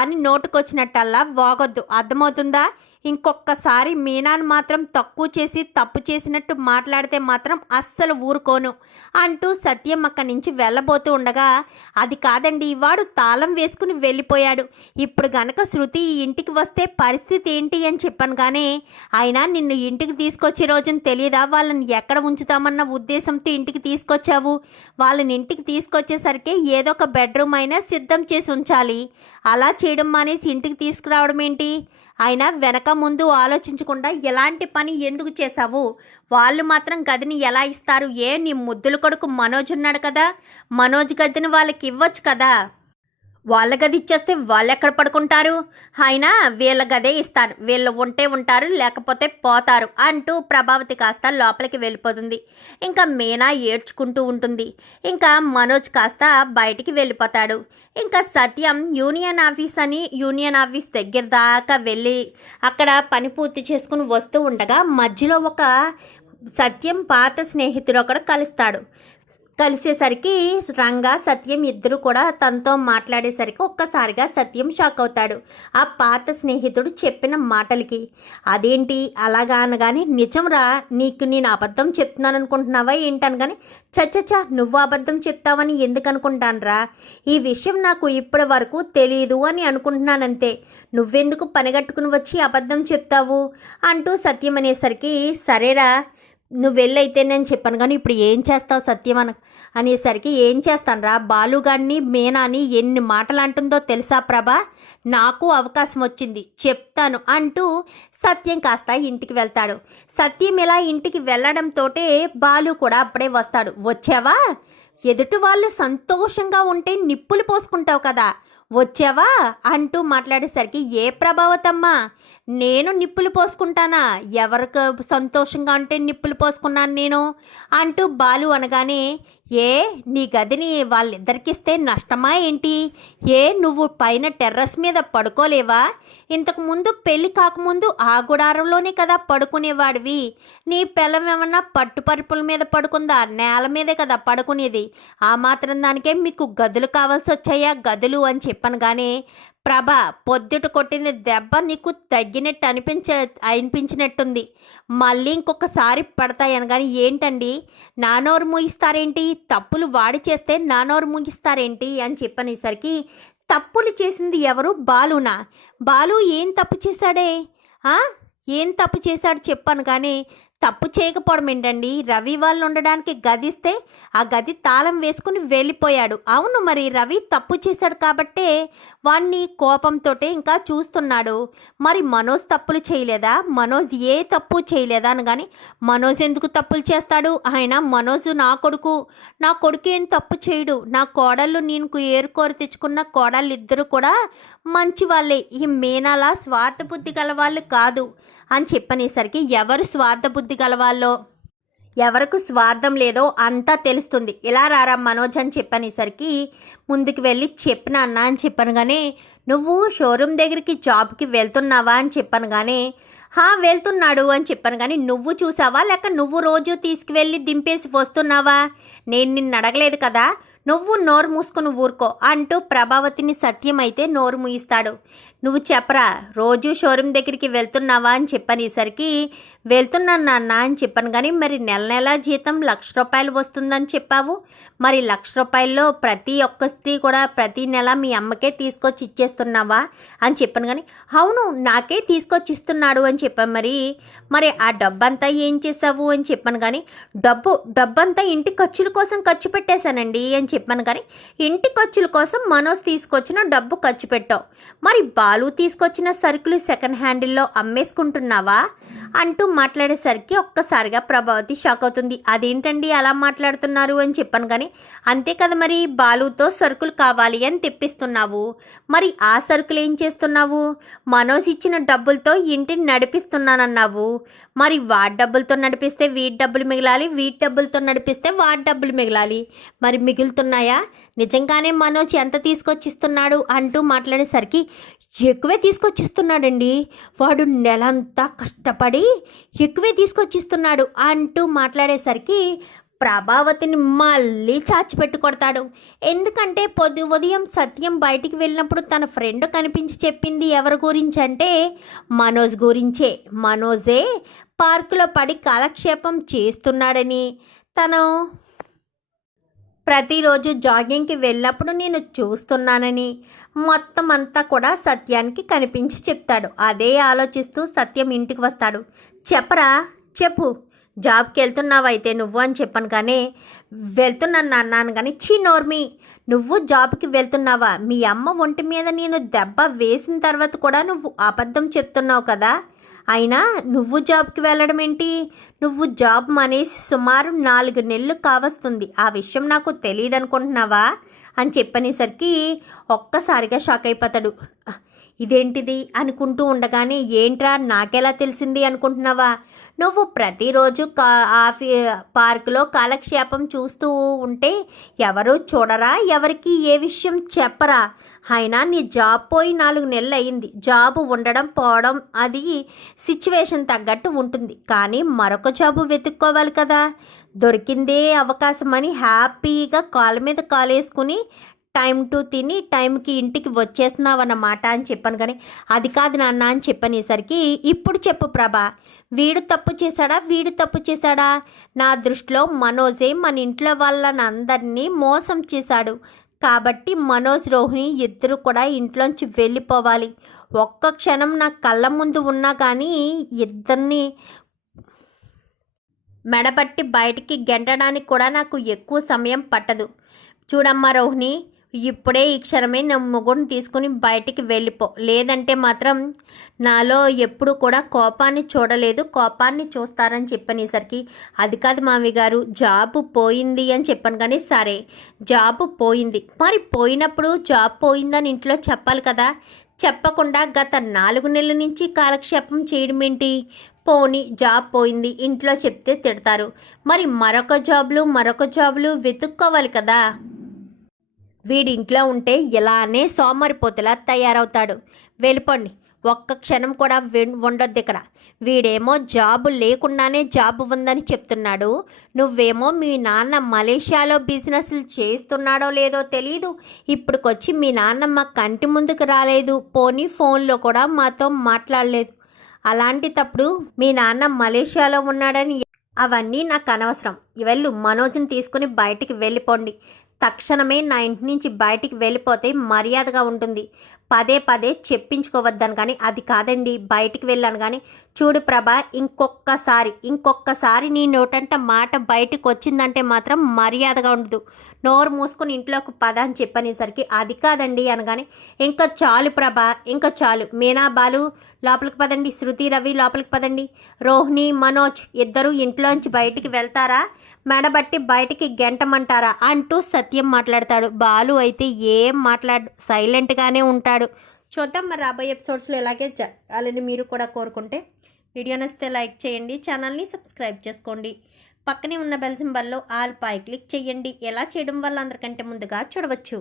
అని నోటుకొచ్చినట్టల్లా వాగొద్దు, అర్థమవుతుందా? ఇంకొకసారి మీనాను మాత్రం తక్కువ చేసి తప్పు చేసినట్టు మాట్లాడితే మాత్రం అస్సలు ఊరుకోను అంటూ సత్యం అక్కడి నుంచి వెళ్ళబోతూ ఉండగా, అది కాదండి, వాడు తాళం వేసుకుని వెళ్ళిపోయాడు. ఇప్పుడు గనక శృతి ఈ ఇంటికి వస్తే పరిస్థితి ఏంటి అని చెప్పాను. కానీ అయినా నిన్ను ఇంటికి తీసుకొచ్చే రోజున తెలియదా? వాళ్ళని ఎక్కడ ఉంచుతామన్న ఉద్దేశంతో ఇంటికి తీసుకొచ్చావు. వాళ్ళని ఇంటికి తీసుకొచ్చేసరికి ఏదో ఒక బెడ్రూమ్ అయినా సిద్ధం చేసి ఉంచాలి. అలా చేయడం మానేసి ఇంటికి తీసుకురావడం ఏంటి? అయినా వెనక ముందు ఆలోచించకుండా ఎలాంటి పని ఎందుకు చేశావు? వాళ్ళు మాత్రం గదిని ఎలా ఇస్తారు? నీ ముద్దుల కొడుకు మనోజ్ ఉన్నాడు కదా, మనోజ్ గదిని వాళ్ళకి ఇవ్వచ్చు కదా. వాళ్ళ గది ఇచ్చేస్తే వాళ్ళు ఎక్కడ పడుకుంటారు? అయినా వీళ్ళ గదే ఇస్తారు, వీళ్ళు ఉంటే ఉంటారు లేకపోతే పోతారు అంటూ ప్రభావతి కాస్త లోపలికి వెళ్ళిపోతుంది. ఇంకా మీనా ఏడ్చుకుంటూ ఉంటుంది. ఇంకా మనోజ్ కాస్త బయటికి వెళ్ళిపోతాడు. ఇంకా సత్యం యూనియన్ ఆఫీస్ దగ్గర దాకా వెళ్ళి అక్కడ పని పూర్తి చేసుకుని వస్తూ ఉండగా మధ్యలో ఒక సత్యం పాత స్నేహితుడు ఒకడు కలిసేసరికి రంగా సత్యం ఇద్దరు కూడా తనతో మాట్లాడేసరికి ఒక్కసారిగా సత్యం షాక్ అవుతాడు ఆ పాత స్నేహితుడు చెప్పిన మాటలకి. అదేంటి అలాగా అనగానే, నిజంరా, నీకు నేను అబద్ధం చెప్తున్నాను అనుకుంటున్నావా ఏంటని. కానీ చచ్చచ్చా, నువ్వు అబద్ధం చెప్తావని ఎందుకు అనుకుంటానరా? ఈ విషయం నాకు ఇప్పటి వరకు తెలియదు అని అనుకుంటున్నానంతే. నువ్వెందుకు పనిగట్టుకుని వచ్చి అబద్ధం చెప్తావు అంటూ సత్యం అనేసరికి, సరేరా నువ్వు వెళ్ళైతే నేను చెప్పాను, కానీ ఇప్పుడు ఏం చేస్తావు సత్యం అనేసరికి, ఏం చేస్తానురా, బాలుగాడిని మీనాని ఎన్ని మాటలు అంటుందో తెలుసా ప్రభా? నాకు అవకాశం వచ్చింది, చెప్తాను అంటూ సత్యం కాస్త ఇంటికి వెళ్తాడు. సత్యం ఇలా ఇంటికి వెళ్ళడంతో బాలు కూడా అప్పుడే వస్తాడు. వచ్చావా? ఎదుటి వాళ్ళు సంతోషంగా ఉంటే నిప్పులు పోసుకుంటావు కదా, వచ్చావా అంటూ మాట్లాడేసరికి, ఏ ప్రభావతమ్మా, నేను నిప్పులు పోసుకుంటానా? ఎవరికి సంతోషంగా ఉంటే నిప్పులు పోసుకున్నాను నేను అంటూ బాలు అనగానే, నీ గదిని వాళ్ళిద్దరికిస్తే నష్టమా ఏంటి? నువ్వు పైన టెర్రస్ మీద పడుకోలేవా? ఇంతకుముందు పెళ్ళి కాకముందు ఆ గుడారంలోనే కదా పడుకునేవాడివి. నీ పిల్లం ఏమన్నా పట్టుపరుపుల మీద పడుకుందా? నేల మీదే కదా పడుకునేది. ఆ మాత్రం దానికే మీకు గదులు కావాల్సి వచ్చాయా? గదులు అని చెప్పాను. కానీ ప్రభా, పొద్దుట కొట్టిన దెబ్బ నీకు తగ్గినట్టు అనిపించినట్టుంది. మళ్ళీ ఇంకొకసారి పడతాయని. కానీ ఏంటండి, నానోరు ముగిస్తారేంటి? తప్పులు వాడి చేస్తే నానోరు ముగిస్తారేంటి అని చెప్పనేసరికి, తప్పులు చేసింది ఎవరు? బాలునా? బాలు ఏం తప్పు చేశాడే? ఏం తప్పు చేశాడు చెప్పాను. కానీ తప్పు చేయకపోవడం ఏంటండి? రవి వాళ్ళు ఉండడానికి గది ఇస్తే ఆ గది తాళం వేసుకుని వెళ్ళిపోయాడు. అవును, మరి రవి తప్పు చేశాడు కాబట్టే వాణ్ణి కోపంతో ఇంకా చూస్తున్నాడు. మరి మనోజ్ తప్పులు చేయలేదా? మనోజ్ ఏ తప్పు చేయలేదా అని. కానీ మనోజ్ ఎందుకు తప్పులు చేస్తాడు? ఆయన మనోజ్ నా కొడుకు ఏం తప్పు చేయడు. నా కోడళ్ళు, నేను ఏరుకోరు తెచ్చుకున్న కోడళ్ళు ఇద్దరు కూడా మంచి వాళ్ళే. ఈ మీనాలా స్వార్థ బుద్ధి గల వాళ్ళు కాదు అని చెప్పనేసరికి, ఎవరు స్వార్థ బుద్ధి గలవాళ్ళో ఎవరికి స్వార్థం లేదో అంతా తెలుస్తుంది. ఇలా రారా మనోజ్ అని చెప్పనేసరికి, ముందుకు వెళ్ళి చెప్పిన అన్న అని చెప్పాను. కానీ నువ్వు షోరూమ్ దగ్గరికి జాబ్కి వెళ్తున్నావా అని చెప్పాను. కానీ వెళ్తున్నాడు అని చెప్పాను. కానీ నువ్వు చూసావా, లేక నువ్వు రోజు తీసుకువెళ్ళి దింపేసి వస్తున్నావా? నేను నిన్ను అడగలేదు కదా, నువ్వు నోరు మూసుకుని ఊరుకో అంటూ ప్రభావతిని సత్యం అయితే నోరు మూయిస్తాడు. నువ్వు చెప్పరా, రోజు షోరూమ్ దగ్గరికి వెళ్తున్నావా అని చెప్పనేసరికి, వెళ్తున్నాను నాన్న అని చెప్పాను. కానీ మరి నెల జీతం 1,00,000 రూపాయలు వస్తుందని చెప్పావు. మరి 1,00,000 రూపాయల్లో ప్రతి ఒక్కటి కూడా ప్రతి నెల మీ అమ్మకే తీసుకొచ్చి ఇచ్చేస్తున్నావా అని చెప్పాను. కానీ అవును, నాకే తీసుకొచ్చి ఇస్తున్నాడు అని చెప్పాను. మరి ఆ డబ్బంతా ఏం చేసావు అని చెప్పాను. కానీ డబ్బంతా ఇంటి ఖర్చుల కోసం ఖర్చు పెట్టేశానండి అని చెప్పాను. కానీ ఇంటి ఖర్చుల కోసం మనోజ్ తీసుకొచ్చిన డబ్బు ఖర్చు పెట్టావు. మరి బాలు తీసుకొచ్చిన సరుకులు సెకండ్ హ్యాండిల్లో అమ్మేసుకుంటున్నావా అంటూ మాట్లాడేసరికి ఒక్కసారిగా ప్రభావతి షాక్ అవుతుంది. అదేంటండి అలా మాట్లాడుతున్నారు అని చెప్పాను. కానీ అంతే కదా, మరి బాలుతో సరుకులు కావాలి అని తెప్పిస్తున్నావు. మరి ఆ సరుకులు ఏం చేస్తున్నావు? మనోజ్ ఇచ్చిన డబ్బులతో ఇంటిని నడిపిస్తున్నానన్నావు. మరి వాడి డబ్బులతో నడిపిస్తే వీటి డబ్బులు మిగలాలి, వీటి డబ్బులతో నడిపిస్తే వాడి డబ్బులు మిగలాలి. మరి మిగులుతున్నాయా? నిజంగానే మనోజ్ ఎంత తీసుకొచ్చిస్తున్నాడు అంటూ మాట్లాడేసరికి, ఎక్కువే తీసుకొచ్చిస్తున్నాడండి, వాడు నెలంతా కష్టపడి ఎక్కువే తీసుకొచ్చిస్తున్నాడు అంటూ మాట్లాడేసరికి ప్రభావతిని మళ్ళీ చాచిపెట్టు కొడతాడు. ఎందుకంటే ఉదయం సత్యం బయటికి వెళ్ళినప్పుడు తన ఫ్రెండ్ కనిపించి చెప్పింది ఎవరి గురించి అంటే మనోజ్ గురించే. మనోజే పార్కులో పడి కాలక్షేపం చేస్తున్నాడని, తను ప్రతిరోజు జాగింగ్కి వెళ్ళినప్పుడు నేను చూస్తున్నానని మొత్తం అంతా కూడా సత్యానికి కనిపించి చెప్తాడు. అదే ఆలోచిస్తూ సత్యం ఇంటికి వస్తాడు. చెప్పరా, చెప్పు, జాబ్కి వెళ్తున్నావైతే నువ్వు అని చెప్పాను, కానీ వెళ్తున్నాను అన్నాను కానీ నోర్మి, నువ్వు జాబ్కి వెళ్తున్నావా? మీ అమ్మ ఒంటి మీద నేను దెబ్బ వేసిన తర్వాత కూడా నువ్వు అబద్ధం చెప్తున్నావు కదా, అయినా నువ్వు జాబ్కి వెళ్ళడం ఏంటి? నువ్వు జాబ్ మానేసి సుమారు 4 నెలలు కావస్తుంది. ఆ విషయం నాకు తెలియదు అనుకుంటున్నావా అని చెప్పనేసరికి ఒక్కసారిగా షాక్ అయిపోతాడు. ఇదేంటిది అనుకుంటూ ఉండగానే ఏంట్రా నాకెలా తెలిసింది అనుకుంటున్నావా? నువ్వు ప్రతిరోజు పార్కులో కాలక్షేపం చూస్తూ ఉంటే ఎవరు చూడరా? ఎవరికి ఏ విషయం చెప్పరా? అయినా నీ జాబ్ పోయి 4 నెలలు అయింది. జాబు ఉండడం పోవడం అది సిచ్యువేషన్ తగ్గట్టు ఉంటుంది, కానీ మరొక జాబు వెతుక్కోవాలి కదా. దొరికిందే అవకాశం అని హ్యాపీగా కాలు మీద కాలు వేసుకుని టైం టు తిని టైంకి ఇంటికి వచ్చేస్తున్నావన్నమాట అని చెప్పాను, కానీ అది కాదు నాన్న అని చెప్పనేసరికి ఇప్పుడు చెప్పు ప్రభా, వీడు తప్పు చేశాడా? నా దృష్టిలో మనోజే మన ఇంట్లో వాళ్ళని అందరినీ మోసం చేశాడు. కాబట్టి మనోజ్, రోహిణి ఇద్దరు కూడా ఇంట్లోంచి వెళ్ళిపోవాలి. ఒక్క క్షణం నా కళ్ళ ముందు ఉన్నా కానీ ఇద్దరిని మెడబట్టి బయటికి గెంటడానికి కూడా నాకు ఎక్కువ సమయం పట్టదు. చూడమ్మా రోహిణి, ఇప్పుడే ఈ క్షణమే నా మొగుడిని తీసుకుని బయటికి వెళ్ళిపో, లేదంటే మాత్రం నాలో ఎప్పుడు కూడా కోపాన్ని చూడలేదు, కోపాన్ని చూస్తారని చెప్పనేసరికి అది కాదు మామి గారు, జాబు పోయింది అని చెప్పాను, కానీ సరే జాబు పోయింది, మరి పోయినప్పుడు జాబ్ పోయిందని ఇంట్లో చెప్పాలి కదా. చెప్పకుండా గత 4 నెలల నుంచి కాలక్షేపం చేయడం ఏంటి? పోనీ జాబ్ పోయింది ఇంట్లో చెప్తే తిడతారు, మరి మరొక జాబులు వెతుక్కోవాలి కదా. వీడింట్లో ఉంటే ఇలానే సోమరిపోతులా తయారవుతాడు. వెళ్ళిపోండి, ఒక్క క్షణం కూడా ఉండొద్దు ఇక్కడ. వీడేమో జాబు లేకుండానే జాబు ఉందని చెప్తున్నాడు, నువ్వేమో మీ నాన్న మలేషియాలో బిజినెస్లు చేస్తున్నాడో లేదో తెలీదు, ఇప్పటికొచ్చి మీ నాన్న మా కంటి ముందుకు రాలేదు, పోనీ ఫోన్లో కూడా మాతో మాట్లాడలేదు. అలాంటిటప్పుడు మీ నాన్న మలేషియాలో ఉన్నాడని అవన్నీ నాకు అనవసరం. వెళ్ళు, మనోజ్ని తీసుకుని బయటికి వెళ్ళిపోండి. తక్షణమే నా ఇంటి నుంచి బయటికి వెళ్ళిపోతే మర్యాదగా ఉంటుంది. పదే పదే చెప్పించుకోవద్దాను, కానీ అది కాదండి బయటికి వెళ్ళాను. కానీ చూడు ప్రభా, ఇంకొక్కసారి నీ నోటంట మాట బయటకు వచ్చిందంటే మాత్రం మర్యాదగా ఉండదు. నోరు మూసుకొని ఇంట్లోకి పద అని చెప్పనేసరికి అది కాదండి అనగానే ఇంకా చాలు ప్రభా, ఇంకా చాలు. మీనా, బాలు లోపలికి పదండి, శృతి, రవి లోపలికి పదండి, రోహిణి, మనోజ్ ఇద్దరు ఇంట్లోంచి బయటికి వెళ్తారా, మెడబట్టి బయటికి గెంటమంటారా అంటూ సత్యం మాట్లాడతాడు. బాలు అయితే ఏం మాట్లాడు, సైలెంట్గానే ఉంటాడు. చూద్దాం మరి రాబోయే ఎపిసోడ్స్లో ఎలాగే జరగాలని మీరు కూడా కోరుకుంటే వీడియో నచ్చితే లైక్ చేయండి, ఛానల్ని సబ్స్క్రైబ్ చేసుకోండి, పక్కనే ఉన్న బెల్ సింబల్లో ఆల్ పై క్లిక్ చేయండి. ఎలా చేయడం వల్ల అందరికంటే ముందుగా చూడవచ్చు.